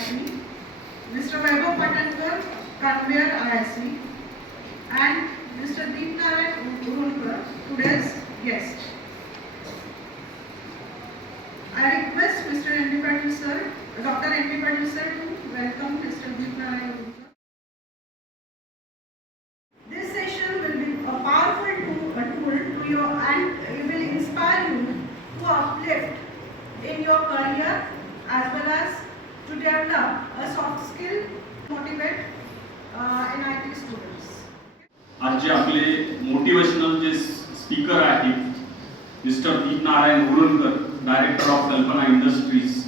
IIC, Mr. Vaibhav Patankar, Conveyor IIC, and Mr. Deepnarayan Urulkar, today's guest. I request Mr. N.D. Patil sir, Dr. N.D. Patil sir to welcome Mr. Deepnarayan Urulkar. This session will be a powerful tool to you and it will inspire you to uplift in your career as well as to develop a soft skill, motivate NIT students. आज जे आपले motivational जे speaker आहेत mister Deepnarayan उरणकर, director of कल्पना industries,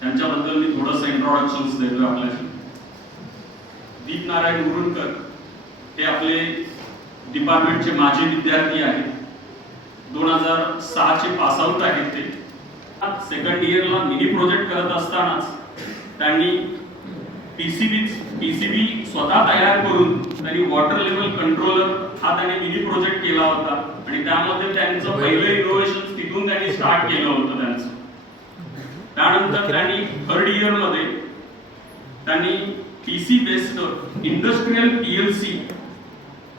त्यांच्याबद्दल मी थोडंसं इंट्रोडक्शन्स देतोय आपल्याला. दीपनारायण उरणकर हे आपले डिपार्टमेंटचे माजी विद्यार्थी आहेत. 2006 चे पास आउट आहेत. ते सेकंड इयरला मिनी प्रोजेक्ट करत असतानाच त्यांनी पीसीबी स्वतः तयार करून त्यांनी वॉटर लेवल कंट्रोलर हा त्यांनी मिनी प्रोजेक्ट केला होता आणि त्यामध्ये त्यांचं पहिलं इनोव्हेशन तिथून त्यांनी स्टार्ट केलं होतं त्यांचं. त्यानंतर त्यांनी थर्ड इयर मध्ये त्यांनी पीसी बेस्ड इंडस्ट्रियल पीएलसी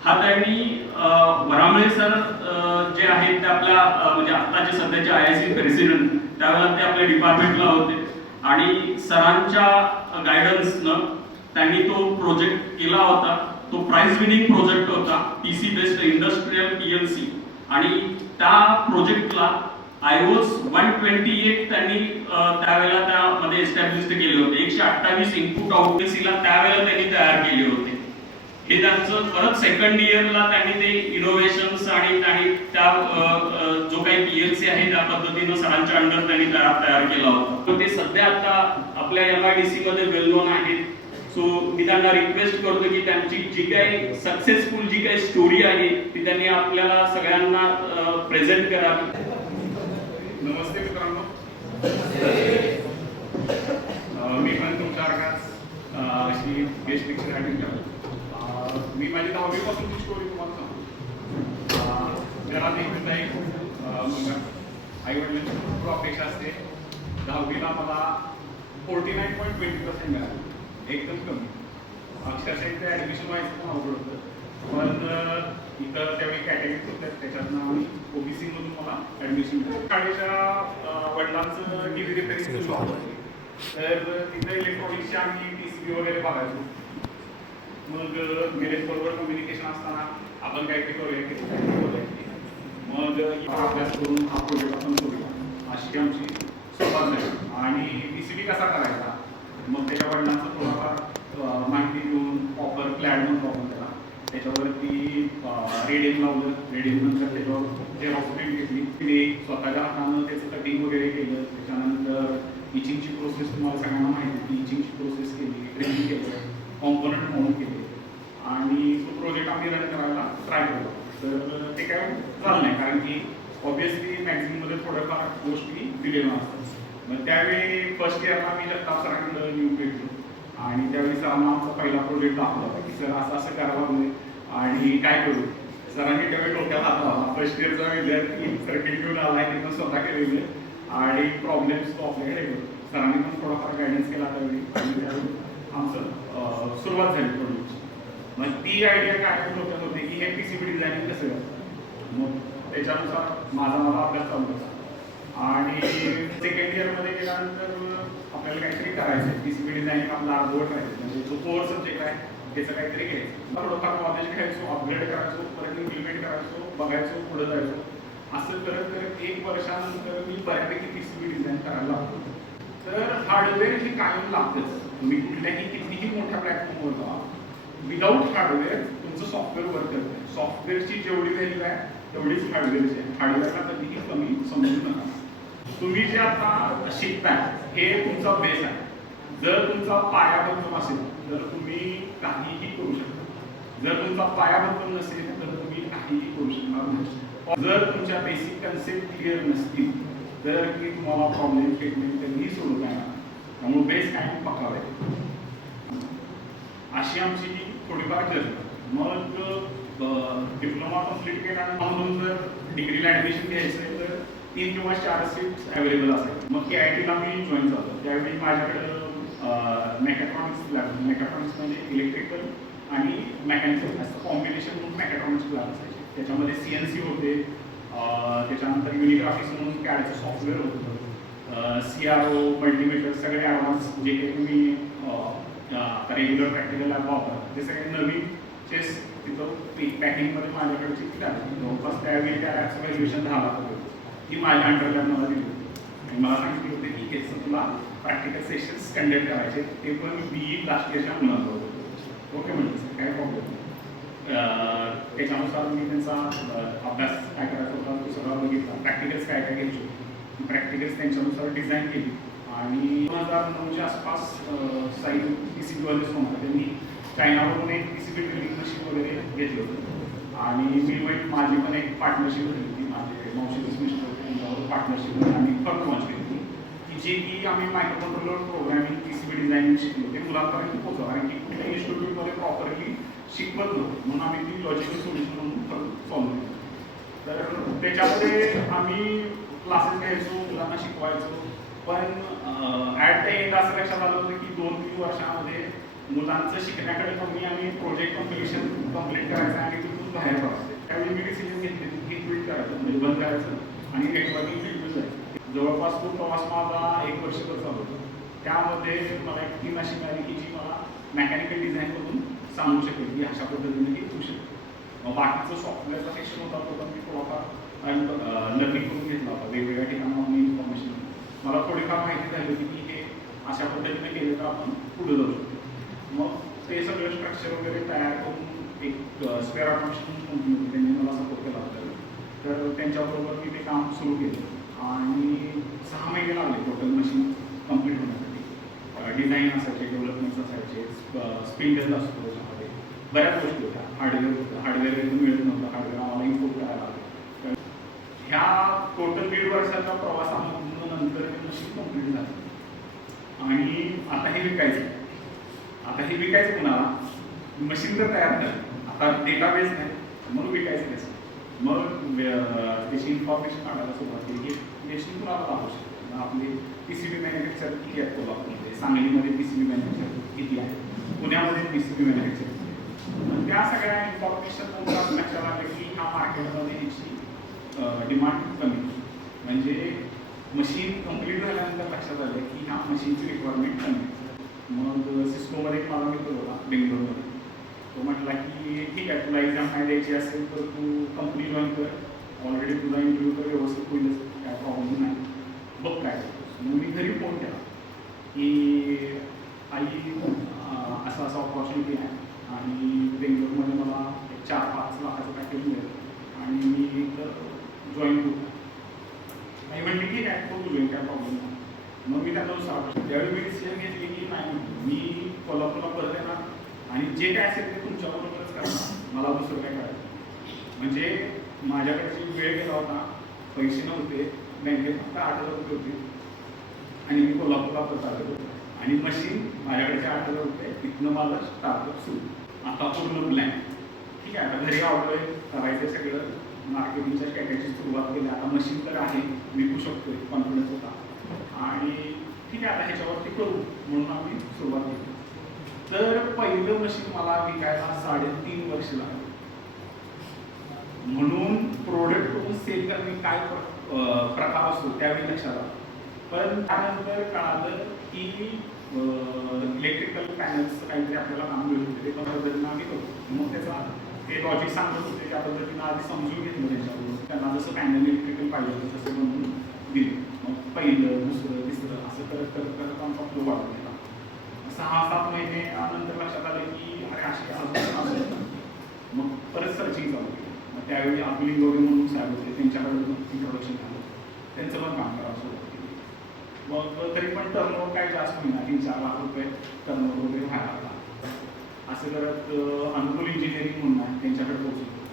हा त्यांनी वरामळे सर जे आहेत ते आपल्या म्हणजे आताचे सध्याचे IIC प्रेसिडेंट त्यावेळेला ते आपल्या डिपार्टमेंटला होते आणि सरांच्या गायडन्सनं त्यांनी तो प्रोजेक्ट केला होता. तो प्राइज विनिंग प्रोजेक्ट होता पीसी बेस्ड इंडस्ट्रियल पीएलसी आणि त्या प्रोजेक्टला IOS 128 त्यांनी त्यावेळेला त्यामध्ये एस्टॅब्लिश केले होते. 128 इनपुट आउटपुटला त्यावेळेला त्यांनी तयार केले होते. हे त्यांचं परत सेकंड इयरला त्यांनी ते इनोव्हेशन्स आणि त्या जो काही पीएलसी आहे त्या पद्धतीनं सरांच्या अंडर त्यांनी तयार केला होता. ते सध्या आता आपल्या MIDC मध्ये वेल नोन आहेत. सो मी त्यांना रिक्वेस्ट करतो की त्यांची जी काही सक्सेसफुल जी काही स्टोरी आहे ती त्यांनी आपल्याला सगळ्यांना प्रेझेंट करावी. नमस्ते मित्रांनो, मी पण तुमच्यासारखाच अशी गेस्ट लेक्चर अटेंड करतो. मी माझी 10वी पासूनची स्टोरी तुम्हाला सांगतो. घरात एक मुलगा, आई वडिलांची खूप अपेक्षा असते. 10वीला मला 49.20% मिळाले, एकदम कमी. अक्षरशः इथे ॲडमिशन व्हायचं पण अवघड होतं. पण इथं त्यावेळी कॅटेगरीज होत्या, त्याच्यातनं आम्ही OBC मधून मला ॲडमिशन मिळालं. शाळेच्या वडिलांचं टीव्ही रिपेअरिंग सुरू होतं, तर तिथं इलेक्ट्रॉनिक्सची आम्ही PCB वगैरे बघायचो. मग बरोबर कम्युनिकेशन असताना आपण काहीतरी करूया की मग अभ्यास करून हा प्रोजेक्ट आपण करूया अशी आमची सुरुवात झाली. आणि PCB कसा करायचा मग त्याच्या वडिलांचं थोडाफार माहिती घेऊन कॉपर क्लॅड म्हणतो आपण त्याला, त्याच्यावरती रेडियम लावलं. रेडियम नंतर त्याच्यावर झेरॉक्स प्रिंट घेतली, ते स्वतःच्या हातानं त्याचं कटिंग वगैरे केलं. त्याच्यानंतर इचिंगची प्रोसेस तुम्हाला सगळ्यांना माहिती होती. इचिंगची प्रोसेस केली, ट्रेनिंग केलं, कॉम्पोनंट माउंट केले आणि तो प्रोजेक्ट आम्ही रन करायला ट्राय केला. तर ते काय झालं नाही, कारण की ऑब्विसली मॅक्झिममध्ये थोड्याफार गोष्टी दिलेल्या असतात. मग त्यावेळी फर्स्ट इयरला मी जगताप सरांकडे न्यू भेटलो आणि त्यावेळी सरांना आमचा पहिला प्रोजेक्ट दाखवला होता की सर असं असं करावं लागलं आणि काय करू. सरांनी त्यावेळी डोक्यात हात लावला. फर्स्ट इयरचा विद्यार्थी सर्किट घेऊन आला आहे, तिथं स्वतः केलेलं आणि प्रॉब्लेम्स तो आपल्याकडे येतो. सरांनी पण थोडाफार गायडन्स केला त्यावेळी आणि त्यावेळी आमचं सुरुवात झाली प्रोजेक्टची. मग ती आयडिया काय डोक्यात होती की हे PCB डिझायनिंग कसं करतं. मग त्याच्यानुसार मला अभ्यास चालू होता आणि सेकंड इयरमध्ये गेल्यानंतर आपल्याला काहीतरी करायचं आहे. PCB डिझायनिंग आपला अर्धवट राहायचं, म्हणजे जो कोर सब्जेक्ट आहे त्याचं काहीतरी घ्यायचं. थोडंफार नॉलेज घ्यायचो, अपग्रेड करायचो, परत इम्प्लिमेंट करायचो, बघायचो, पुढे जायचो. असं करत करत 1 वर्षानंतर मी बऱ्यापैकी PCB डिझाईन करायला लागतो. तर हार्डवेअर हे कायम लागतंच. तुम्ही कुठल्याही कितीही मोठ्या प्लॅटफॉर्मवर जा, विदाऊट हार्डवेअर तुमचं सॉफ्टवेअर वर्क करत नाही. सॉफ्टवेअरची जेवढी व्हॅल्यू आहे तेवढीच हार्डवेअरची आहे. हार्डवेअरला कधीही कमी समजू नका. तुम्ही जे आता शिकताय हे तुमचा बेस आहे. जर तुमचा पाया भक्कम असेल तर तुम्ही काहीही करू शकता. जर तुमचा पाया भक्कम नसेल तर तुम्ही काहीही करू शकणार नाही. जर तुमच्या बेसिक कन्सेप्ट क्लिअर नसतील तर मी तुम्हाला प्रॉब्लेम स्टेटमेंट कधीही सोडू काय. त्यामुळे बेस कायम पक्का आहे. अशी आमची थोडीफार जर्नी. मग डिप्लोमा कम्प्लीट केल्यानंतर जर डिग्रीला ॲडमिशन घ्यायचं आहे तर 3 किंवा 4 सीट्स अवेलेबल असायचे. मग KIT ला मी जॉईन झालो. त्यावेळी माझ्याकडं मेकॅट्रॉनिक्स लॅब. मेकॅट्रॉनिक्स म्हणजे इलेक्ट्रिकल आणि मेकॅनिकल असं कॉम्बिनेशन म्हणून मेकॅट्रॉनिक्स लॅब असायचे. त्याच्यामध्ये CNC होते, त्याच्यानंतर युनिग्राफिक्स म्हणून कॅडचं सॉफ्टवेअर होतं, CRO, मल्टीमीटर, सगळे ॲडव्हान्स जे काही तुम्ही आता रेग्युलर प्रॅक्टिकल लॅब वापरतात ते सगळे नवीन चेस तिथं पॅकिंगमध्ये माझ्याकडची ती आहे. जवळपास त्यावेळी त्या लॅबचं व्हॅल्युएशन 10 लाख रुपये होतं. ती माझ्या अंडरलॅब मला दिली होती आणि मला सांगितलं होतं की हेच तुला प्रॅक्टिकल सेशन्स कंडक्ट करायचे, ते पण BE लास्ट इयरच्या मुलांना होतं. ओके म्हणजे काय प्रॉब्लेम नाही. त्याच्यानुसार मी त्यांचा अभ्यास काय करायचा होता तो सगळा बघितला, प्रॅक्टिकल्स काय काय घ्यायचे होते, प्रॅक्टिकल्स त्यांच्यानुसार डिझाईन केली आणि 2009च्या आसपास साई PCB वाले होता त्यांनी चायनावरून एक PCB ड्रिलिंग मशीन वगैरे घेतलं होतं आणि मी माझी पण एक पार्टनरशिप झाली होती. माझे मावशीचे मिस्टर होते, त्यांच्यावर पार्टनरशिप आम्ही फर्म लॉन्च केली होती की जे की आम्ही micro controller programming PCB designing शिकलो ते मुलांपर्यंत पोहोचवा, कारण की कुठल्या इन्स्टिट्यूटमध्ये प्रॉपरली शिकवत नव्हतं म्हणून आम्ही ती लॉजिकल सोल्युशन म्हणून सॉल्व्ह केली. तर त्याच्यामध्ये आम्ही क्लासेस घ्यायचो, मुलांना शिकवायचो, पण ॲट द एंड असं लक्षात आलं होतं की 2-3 वर्षामध्ये मुलांचं शिकण्याकडे कमी आणि प्रोजेक्ट कम्प्लिशन कंप्लीट करायचं आणि तिथून बाहेर पडायचं. त्यावेळी मी डिसिजन घेतले की क्विट करायचं, म्हणजे बंद करायचं आणि नेटवर्किंग फील्डमध्ये जायचं. जवळपास तो प्रवास माझा 1 वर्षभर चालू होता. त्यामध्ये मला एक टीम अशी मिळाली की जी मला मेकॅनिकल डिझाईन करून सांगू शकेल की अशा पद्धतीने की होऊ शकते. मग बाकीचं सॉफ्टवेअरचा सेक्शन होता तो पण मी थोडाफार लर्निंग करून घेतला होता, वेगवेगळ्या ठिकाणाहून इन्फॉर्मेशन. मला थोडीफार माहिती झाली होती की हे अशा पद्धतीने केलं तर आपण पुढे जाऊ शकतो. मग ते सगळं स्ट्रक्चर वगैरे तयार करून एक स्क्वेअर ऑटोमेशन कंपनी होती, त्यांनी मला सपोर्ट केला होता. तर त्यांच्याबरोबर मी ते काम सुरू केलं आणि 6 महिने लागले टोटल मशीन कंप्लीट होण्यासाठी. डिझाईन असायचे, डेव्हलपमेंट्स असायचे, स्पिंडल असतो त्याच्यामध्ये, बऱ्याच गोष्टी होत्या. हार्डवेअर मिळत नव्हतं, हार्डवेअर आम्हाला इम्पोर्ट करायला लागलं. ह्या टोटल 1.5 वर्षाच्या प्रवासामधून नंतर हे मशीन कंप्लीट झालं आणि आता हे विकायचं. आता हे विकायचं कुणाला? मशीन तर तयार झालं, आता डेटाबेस नाही म्हणून विकायचं कसं. मग त्याची इन्फॉर्मेशन काढायला सुरुवात केली की मशीन कुणाला लागू शकतो. आपले PCB मॅन्युफॅक्चर किती आहेत कोल्हापूरमध्ये, सांगलीमध्ये PCB मॅन्युफॅक्चर किती आहे, पुण्यामध्ये PCB मॅन्युफॅक्चर. त्या सगळ्या इन्फॉर्मेशन लक्षात आलं की ह्या मार्केटमध्ये ह्याची डिमांड कमी, म्हणजे मशीन कंप्लीट झाल्यानंतर लक्षात आलं की ह्या मशीनची रिक्वायरमेंट कमी. मग सिस्कोमध्ये एक माझा मित्र होता बेंगलोरमध्ये, तो म्हटला की ठीक आहे तुला एक्झाम नाही द्यायची असेल तर तू कंपनी जॉईन कर, ऑलरेडी तुझा इंटरव्ह्यू तर व्यवस्थित होईलच, काय प्रॉब्लेम नाही, बघ काय. मग मी घरी फोन केला की आई असं असं ऑपॉर्च्युनिटी आहे आणि बेंगलोरमध्ये मला एक 4-5 लाखाचं पॅकेज मिळेल आणि मी जॉईन करू. आई म्हणली ठीक आहे तो जॉईन, काय प्रॉब्लेम नाही. मग मी त्यांना सांगितलं. त्यावेळी मी डिसिजन घेतली की नाही मी कोल्हापूरला परत येणार आणि जे काय असेल ते तुमच्याबरोबरच करणार, मला दुसरं काय करायचं. म्हणजे माझ्याकडची वेळ गेला होता, पैसे नव्हते, बँकेत फक्त 8,000 रुपये होते आणि मी कोल्हापूरला परत आलेलो आणि मशीन माझ्याकडचे 8,000 रुपये, तिथनं मला स्टार्टअप सुरू. आता पूर्ण प्लॅन ठीक आहे, आता घरी आवडलोय, करायचं सगळं, मार्केटिंगच्या स्ट्रॅटेजी सुरुवात केली. आता मशीन तर आहे, विकू शकतोय, कॉन्फिडन्स होता आणि ठीक आहे आता ह्याच्यावरती करू म्हणून आम्ही सुरुवात केली. तर पहिलं मशीन मला विकायला 3.5 वर्ष लागली. म्हणून प्रोडक्ट करून सेल करणे काय प्रकार असतो त्यावेळी लक्षात आलं. पण त्यानंतर कळालं की इलेक्ट्रिकल पॅनल्स काहीतरी आपल्याला काम मिळत होते, ते पण पद्धतीनं आम्ही करतो. मग त्याचा ते लॉजिक सांगत होते त्या पद्धतीनं आधी समजून घेतलं त्याच्याबरोबर, त्यांना जसं पॅनल इलेक्ट्रिकल पाहिजे होतं तसं बनवून दिलं. मग पहिलं दुसरं तिसरं असं करत करत करत आमचा फ्लो वाढत गेला. 6-7 महिने नंतर लक्षात आलं की अरे असे अजून. मग परत सर्चिंग चालू केली. मग त्यावेळी अतुल इंगवले म्हणून साहेब होते, त्यांच्याकडे इंट्रोडक्शन झालं, त्यांचं पण काम करायला सुरुवात केली. मग तरी पण टर्नओव्हर काय जास्त होईना, 3-4 लाख रुपये टर्नओव्हर वगैरे व्हायला लागला. असं करत अनुकूल इंजिनिअरिंग म्हणून आहे त्यांच्याकडे पोहोचलो.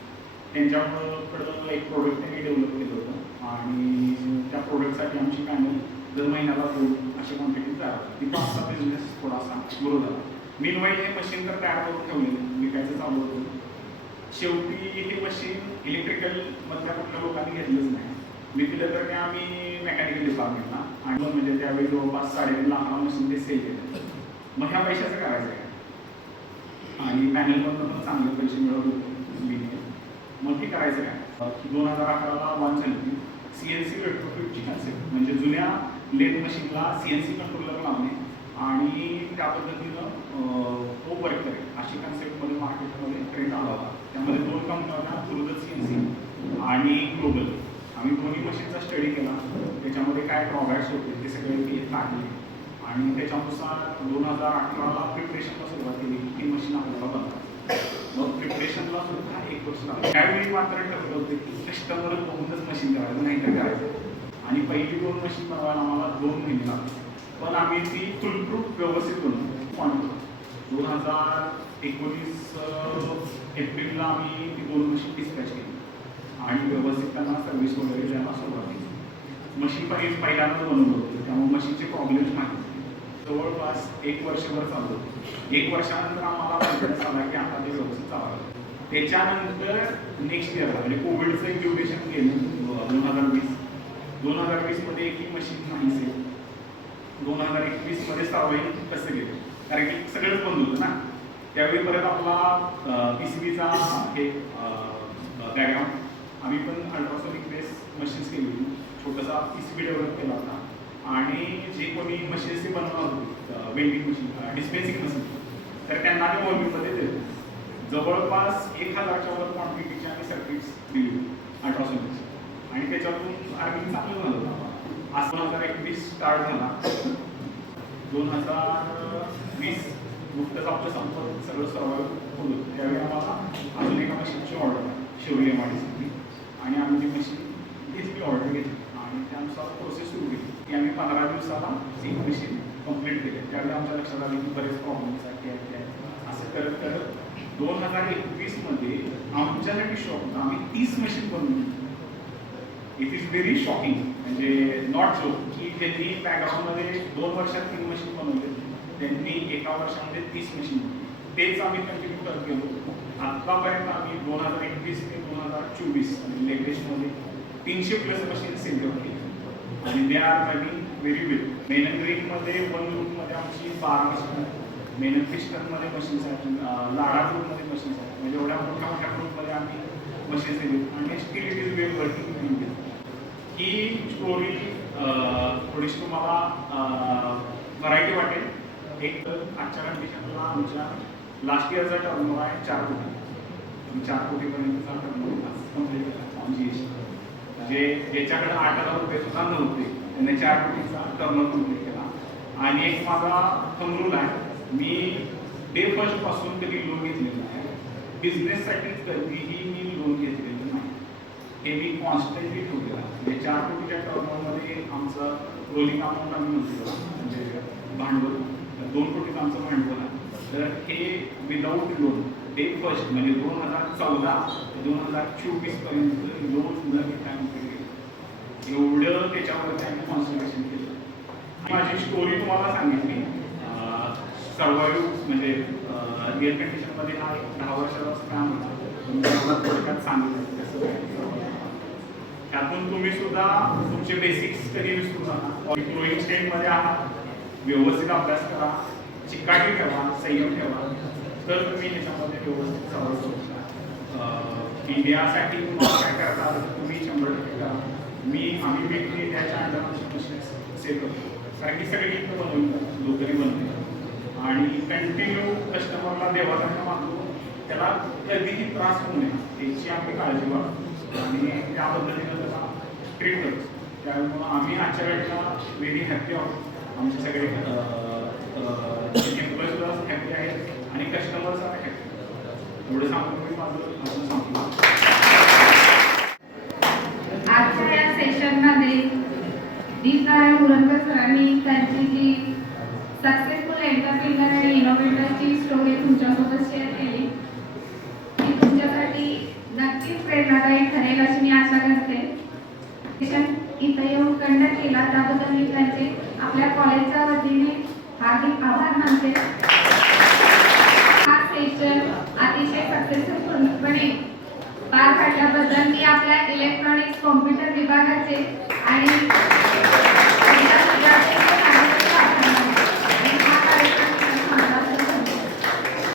त्यांच्याकडं एक प्रोडक्ट त्यांनी डेव्हलप केलं होतं आणि त्या प्रोडक्टसाठी आमची पॅनल दर महिन्याला 2 अशा क्वांटिटी तयार होती. तिथं आमचा बिझनेस थोडासा ग्रो झाला. मीनवाईल हे मशीन तर तयार करून ठेवलेलं, विकायचं चालू होतं. शेवटी हे मशीन इलेक्ट्रिकलमधल्या कुठल्या लोकांनी घेतलंच नाही. विकलं तर ते आम्ही मेकॅनिकल डिपार्टमेंटला आणि म्हणजे त्यावेळी जवळपास 3.5 लाखाला मशीन ते सेल केलं. मग ह्या पैशाचं करायचं काय? आणि पॅनलमधून पण चांगले पैसे मिळवत होते. मग हे करायचं काय? 2011ला लॉन्च झाली होती CNC रेट्रोफिटची कन्सेप्ट, म्हणजे जुन्या लेथ मशीनला CNC कंट्रोलर लावणे आणि त्या पद्धतीनं तो वर्क करेल अशी कन्सेप्टमध्ये मार्केटमध्ये ट्रेंड आला होता. त्यामध्ये 2 कंपन्या, गुरुदत्त CNC आणि ग्लोबल, आम्ही दोन्ही मशीनचा स्टडी केला. त्याच्यामध्ये काय ड्रॉबॅक्स होते ते सगळे काढले आणि त्याच्यानुसार 2018ला प्रिपरेशनला सुरुवात केली. ती मशीन आपल्याला बनवायची. मग प्रिपरेशनला सुद्धा 1 वर्ष लागलं. त्यावेळी मात्र ठरवलं होतं की कस्टमर बघूनच मशीन करायचं, नाही तर करायचं. आणि पहिली 2 मशीन बनवायला आम्हाला 2 महिने लागले. पण आम्ही ती फुलप्रूफ व्यवस्थित बनवतो. 2019 एप्रिलला आम्ही ती 2 मशीन डिस्पॅच केली आणि व्यवस्थित त्यांना सर्व्हिस वगैरे द्यायला सुरुवात केली. मशीन पहिल्यांदाच बनवलं होतं, त्यामुळे मशीनचे प्रॉब्लेम्स माहिती जवळपास 1 वर्षभर चालू होते. 1 वर्षानंतर आम्हाला कॉन्फिडन्स आला की आता ते व्यवस्थित चालवलं. त्याच्यानंतर नेक्स्ट इयर म्हणजे कोविडचं एक ड्युरेशन गेलं 2020 मध्ये एकही मशीन नाही सेल. 2021 मध्ये सार्वजनिक कसं गेलं, कारण की सगळंच बंद होतं ना. त्यावेळी परत आपला PCBचा हे डायग्राम आम्ही पण अल्ट्रासोनिक बेस मशीन्स केली होती. छोटासा PCB डेव्हलप केला होता आणि जे कोणी मशीन्स बनवणार होते वेल्डिंग मशीन, डिस्पेन्सिंग मशीन, तर त्यांना ते वॉल्यूममध्ये दिले. जवळपास 1000च्या वर क्वांटिटीचे आम्ही सर्किट्स दिली अल्ट्रासोनिक्स आणि त्याच्यातून अर्निंग चांगलं झालं होतं. आज 2021 स्टार्ट झाला. 2020 नुकतंच आपलं संपत सगळं सर्वाइव्ह होतं. त्यावेळी आम्हाला अजून एका मशीनची ऑर्डर आहे शिवली MRDसाठी आणि आम्ही ती मशीन घेतली, ऑर्डर घेतली आणि त्यानुसार प्रोसेस सुरू केली की आम्ही 15 दिवसाला ती मशीन कंप्लीट केली. त्यावेळी आमच्या लक्षात आले की बरेच प्रॉब्लेम्स आहेत. असं करत करत 2021 मध्ये आमच्यासाठी शॉक होता. आम्ही 30 मशीन बनवली. इट इज व्हेरी शॉकिंग, म्हणजे नॉट जोक की ज्यांनी बॅकग्राऊंडमध्ये 2 वर्षात 3 मशीन बनवले, त्यांनी 1 वर्षामध्ये 30 मशीन बनवली. तेच आम्ही कंटिन्यू करत गेलो. आत्तापर्यंत आम्ही 2021 ते 2024 लेटेस्टमध्ये 300+ मशीन सेल केली आणि दे आर रनिंग व्हेरी वेल. मेनन ग्रीनमध्ये 1 ग्रुपमध्ये आमची 12 मशीन आहेत. मेनन पिस्टनमध्ये मशीन्स आहेत, लाडा ग्रुपमध्ये मशीन्स आहेत. म्हणजे एवढ्या मोठ्या मोठ्या ग्रुपमध्ये आम्ही मशीन्स दिली आणि still it is well working. He story थोडीशी तुम्हाला व्हरायटी वाटेल. एक आजच्या कंडिशनला आमच्या लास्ट इयरचा टर्नओव्हर आहे 4 कोटी. 4 कोटीपर्यंतचा टर्नओव्हर कंप्लीट केला आमची. म्हणजे ज्याच्याकडे 8,000 रुपये सुद्धा नव्हते त्याने 4 कोटीचा टर्नओव्हर कंप्लीट केला. आणि एक माझा थंब रूल आहे, मी डे फर्स्ट पासून कधी लोन घेतलेलं नाही. बिझनेससाठी कधीही मी लोन घेतलेलं नाही. हे मी कॉन्स्टंटली ठेवलेलं आहे. म्हणजे 4 कोटीच्या टर्नओव्हरमध्ये आमचं रोलिंग अमाऊंट आम्ही म्हणतो म्हणजे भांडवल 2 कोटीचं आमचं भांडवल आहे. तर हे विदाऊट लोन डे फर्स्ट म्हणजे 2014 ते 2024 पर्यंत लोन सुद्धा मी काय एवढं त्याच्यावरती आम्ही कॉन्सन्ट्रेशन केलं. माझी स्टोरी तुम्हाला सांगितली. सर्वाइव्ह म्हणजे रिअल कंडिशनमध्ये हा 10 वर्षाचा स्पॅन होता. थोडक्यात सांगितलं कसं त्यातून तुम्ही सुद्धा तुमचे बेसिक्स कधी विसरू नका. ग्रोईंग स्टेटमध्ये आहात, व्यवस्थित अभ्यास करा, चिकाटी ठेवा, संयम ठेवा, तर तुम्ही ह्याच्यामध्ये व्यवस्थित सर्वाइव्ह करू शकता. इंडियासाठी तुम्हाला काय करता तुम्ही 100% करा. आम्ही मेक इंडियाच्या अंडर सेल करतो, कारण की सगळी इथं बनवली लोकरी बनवली आणि कंटिन्यू कस्टमरला देवाला मागतो, त्याला कधीही त्रास होऊ नये याची आम्ही काळजी वाटतो आणि त्या पद्धतीनं त्याला ट्रीट करतो. त्यामुळं आम्ही आजच्या वेळेला व्हेरी हॅपी आहोत. आमचे सगळे एम्प्लॉई सुद्धा हॅपी आहेत आणि कस्टमर्स आर हॅपी. एवढं सांगून मी माझं सांगतो. आजच्या या सेशनमध्ये डी नारायण मुरंकर सरांनी त्यांची जी सक्सेसफुल एंटरप्रेन्युअर आणि इनोव्हेटरची स्टोरी तुमच्यासोबत शेअर केली, ती तुमच्यासाठी नक्कीच प्रेरणादायी ठरेल अशी मी आशा करते. सेशन इथं येऊन कंडक्ट केला त्याबद्दल मी त्यांचे आपल्या कॉलेजच्या वतीने हार्दिक आभार मानते. हा सेशन अतिशय सक्सेसफुलपणे पार पाडल्याबद्दल मी आपल्या इलेक्ट्रॉनिक्स कॉम्प्युटर विभागाचे आणि